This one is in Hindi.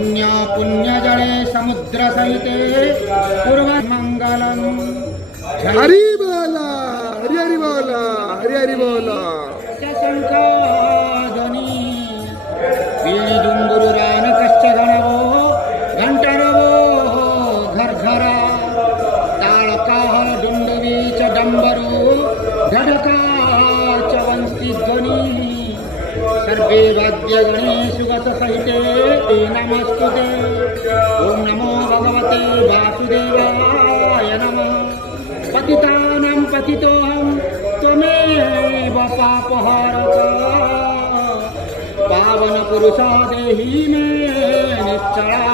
पुण्य पुण्यजले समुद्रसहिते कुर्वन्मङ्गलम्। हरि बोला, हरि हरि बोला, हरि हरि बोला। शंखाध्वनि वीणुडुम्बुरुरान कश्च गणवो घंटरवो घरघरा ताळकाहल डुंडवी च डंबरू ढडका च वंशी ध्वनि सर्वे वाद्यगणे सुगतसहिते नमस्तुते। ओम नमो भगवते वासुदेवाय नमः। पतितानां पतितोऽहं त्वमेव पापहारक पावन पुरुषा देहि मे निश्चला